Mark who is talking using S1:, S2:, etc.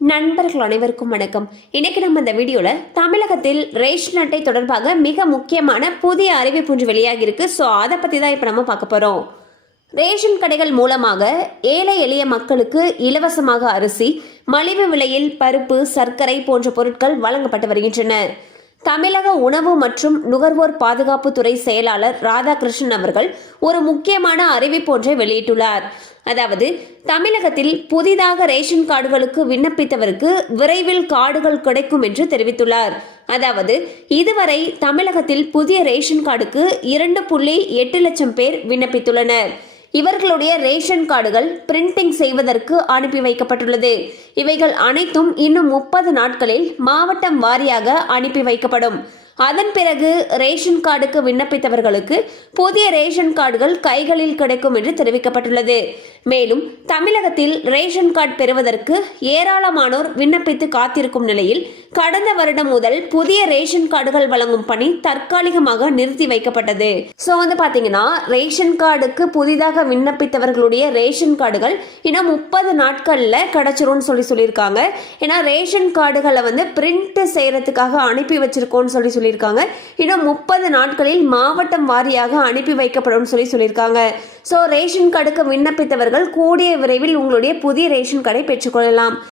S1: நண்பர்கள் அனைவருக்கும் வணக்கம். இன்னைக்கு நம்ம இந்த வீடியோல தமிழகத்தில் ரேஷன் அட்டை தொடர்பாக மிக முக்கியமான புதிய அறிவிப்பு ஒன்று வெளியாகி இருக்கு ஸோ அதை பத்தி தான் இப்போ நம்ம பார்க்க போறோம். ரேஷன் கடைகள் மூலமாக ஏழை எளிய மக்களுக்கு இலவசமாக அரிசி மலிவு விலையில் பருப்பு சர்க்கரை போன்ற பொருட்கள் வழங்கப்பட்டு வருகின்றன. தமிழக உணவு மற்றும் நுகர்வோர் பாதுகாப்பு துறை செயலாளர் ராதாகிருஷ்ணன் அவர்கள் ஒரு முக்கியமான அறிவிப்பு ஒன்றை வெளியிட்டுள்ளார். அதாவது தமிழகத்தில் புதிதாக ரேஷன் கார்டுகளுக்கு விண்ணப்பித்தவருக்கு விரைவில் கார்டுகள் கிடைக்கும் என்று தெரிவித்துள்ளார். அதாவது இதுவரை தமிழகத்தில் புதிய ரேஷன் கார்டுக்கு இரண்டு புள்ளி எட்டு லட்சம் பேர் விண்ணப்பித்துள்ளனர். இவர்களுடைய ரேஷன் கார்டுகள் பிரிண்டிங் செய்வதற்கு அனுப்பி வைக்கப்பட்டுள்ளது. இவைகள் அனைத்தும் இன்னும் முப்பது நாட்களில் மாவட்டம் வாரியாக அனுப்பி வைக்கப்படும். அதன் பிறகு ரேஷன் கார்டுக்கு விண்ணப்பித்தவர்களுக்கு புதிய ரேஷன் கார்டுகள் கைகளில் கிடைக்கும் என்று தெரிவிக்கப்பட்டுள்ளது. மேலும் தமிழகத்தில் ரேஷன் கார்டு பெறுவதற்கு ஏராளமானோர் விண்ணப்பித்து காத்திருக்கும் நிலையில் கடந்த வருடம் முதல் புதிய ரேஷன் கார்டுகள் வழங்கும் பணி தற்காலிகமாக நிறுத்தி வைக்கப்பட்டது. ஸோ வந்து பார்த்தீங்கன்னா ரேஷன் கார்டுக்கு புதிதாக விண்ணப்பித்தவர்களுடைய ரேஷன் கார்டுகள் இன்னும் முப்பது நாட்களில் கிடைச்சிரும்னு சொல்லி சொல்லியிருக்காங்க. ஏன்னா ரேஷன் கார்டுகளை வந்து பிரிண்ட் செய்யறதுக்காக அனுப்பி வச்சிருக்கோம்னு சொல்லி சொல்லியிருக்காங்க. இன்னும் முப்பது நாட்களில் மாவட்டம் வாரியாக அனுப்பி வைக்கப்படும் சொல்லி சொல்லியிருக்காங்க. ஸோ ரேஷன் கார்டுக்கு விண்ணப்பித்தவர்கள் கூடிய விரைவில் உங்களுடைய புதிய ரேஷன் கார்டை பெற்றுக்கொள்ளலாம்